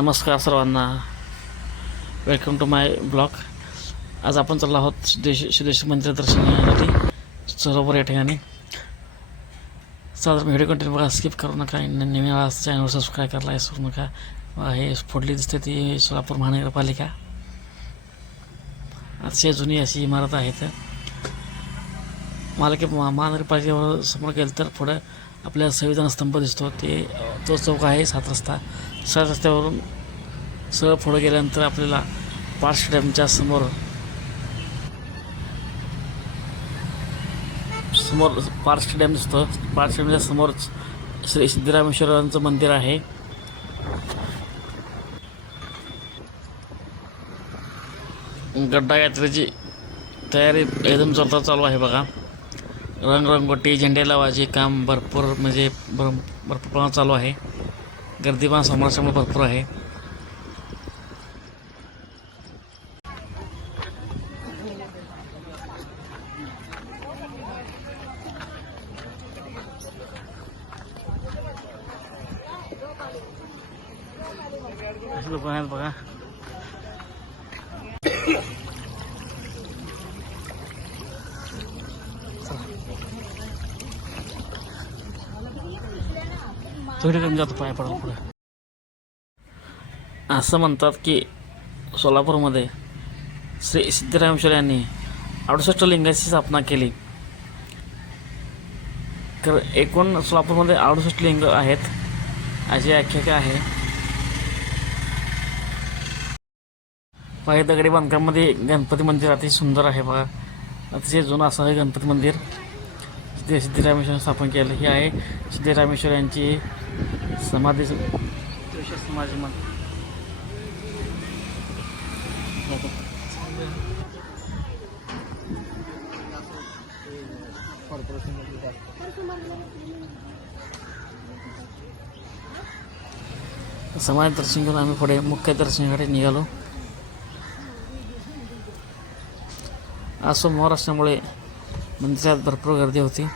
नमस्कार सर्वांना. Welcome to my blog आज आपण चाललो आहोत सिद्धेश सिद्धेश्वर मंदिर दर्शन घेण्यासाठी सरोवर या ठिकाणी. साधारण व्हिडिओ कंटेंट बघा स्किप करू नका नेहमी वेळा चॅनलवर सबस्क्राईब करायला विसरू नका. हे फोडली दिसते ती सोलापूर महानगरपालिका. अतिशय जुनी अशी इमारत आहे तर मला की महानगरपालिकेवर समोर गेलं तर पुढं आपल्याला संविधान स्तंभ दिसतो. ते तो चौक आहे सात रस्ता. सात रस्त्यावरून सरळ पुढं गेल्यानंतर आपल्याला पार्श डॅमच्या समोर समोर पार्श डॅम दिसतं. पार्श डॅमच्या समोर श्री सिद्धरामेश्वरांचं मंदिर आहे. गड्डा यात्रेची तयारी एकदम जोरदार चालू आहे बघा. रंगरंगोटी झेंडे लावायचे काम भरपूर म्हणजे भर भरपूर प्रमाणात चालू आहे. गर्दी पण समोरासमोर भरपूर आहे. बघा थोडीकडे जातो पाय पडा पुढे. असं म्हणतात की सोलापूरमध्ये श्री सिद्धरामेश्वर यांनी अडुसष्ट लिंगाची स्थापना केली. तर एकूण सोलापूरमध्ये अडुसष्ट लिंग आहेत अशी आख्यायिका आहे. पाही दगडी बांधकाममध्ये गणपती मंदिर अतिशय सुंदर आहे बघा. अतिशय जुनं असं हे गणपती मंदिर सिद्ध सिद्धरामेश्वर स्थापन केलं हे आहे. सिद्धरामेश्वर यांची समाधी समाधी मन समाज दर्शन घेऊन आम्ही पुढे मुख्य दर्शनाकडे निघालो. सोमवार असल्यामुळे मंदिरात भरपूर गर्दी होती.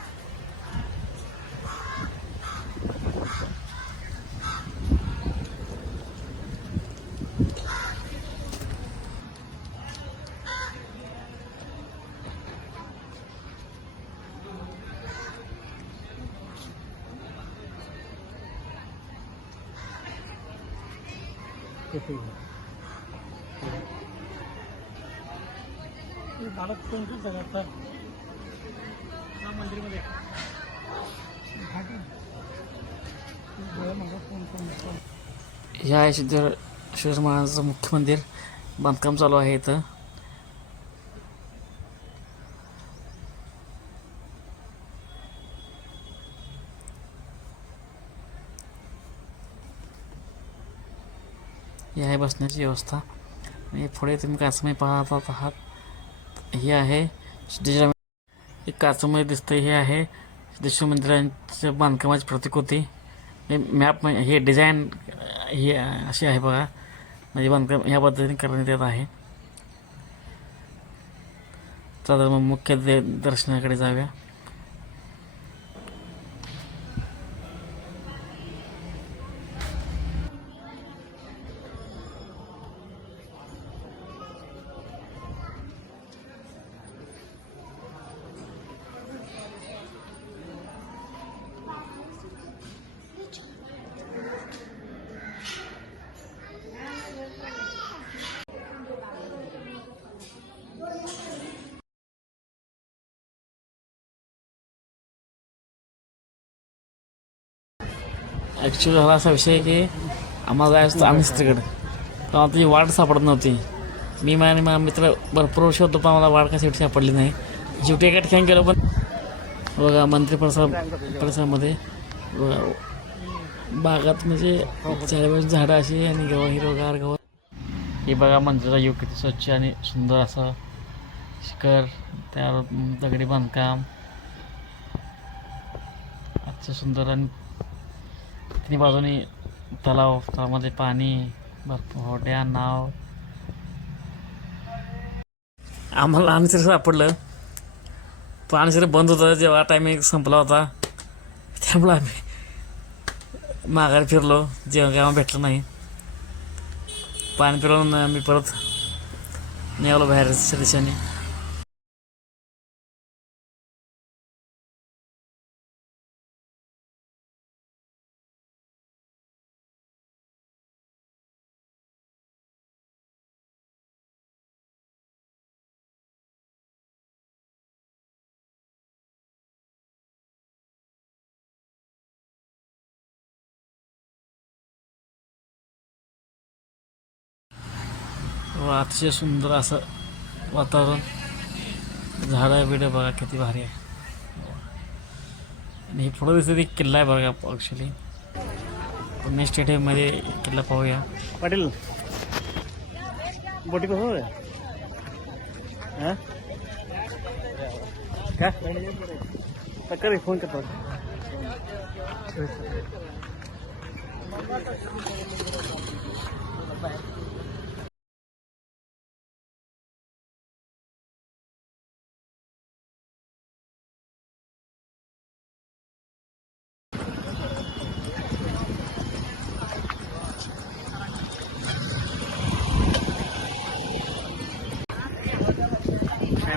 हे आहे सिद्धेश्वर महाराजांचं मुख्य मंदिर बांधकाम चालू आहे इथं. ही आहे बसण्याची व्यवस्था. आणि पुढे तुम्ही काचमय पाहत आहात. ही आहे सिद्धेश्वर एक काचमय दिसतं हे आहे सिद्धेश्वर मंदिरांच्या बांधकामाची प्रतिकृती. हे मॅप हे डिझाईन ही अशी आहे बघा. म्हणजे बांधकाम ह्या पद्धतीने करण्यात येत आहे. चला मग मुख्य दे दर्शनाकडे जाऊया. ॲक्च्युली झाला असा विषय की आम्हाला जायचं होतं आम्ही तिकडे. तेव्हा ती वाट सापडत नव्हती. मी माझ्या माझा मित्र भरपूर वर्ष होतो पण मला वाट का शेवटी सापडली नाही. शेवटी एका ठिकाणी गेलो पण बघा मंत्री परिसर परिसरामध्ये बघा, बागात म्हणजे चारबाजू झाडं अशी आणि गवळ हिरवगार गवत. हे बघा मंदिराचा योग किती स्वच्छ आणि सुंदर असं शिखर त्यावर दगडी बांधकाम. अतिशय सुंदर आणि तिन्ही बाजूनी तलाव तलावामध्ये पाणी भरपूर होड्या नाव. आम्हाला आणखी सापडलं. पाणी सगळं बंद होतं जेव्हा टायमिंग संपला होता त्यामुळं आम्ही माघारी फिरलो. जेव्हा गावा भेटलं नाही. पाणी पिरून मी परत निघालो बाहेरच्या दिशेने व अतिशय सुंदर असं वातावरण. झाडं बिडं बघा किती भारी आहे. आणि हे पुढं दिसतं एक किल्ला आहे बघा ॲक्च्युली पुणे स्टेडियममध्ये किल्ला पाहूया. पाटील बोटी कसं हां? का? फोन करतो.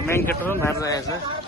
मेन कटरून बाहेर जायचं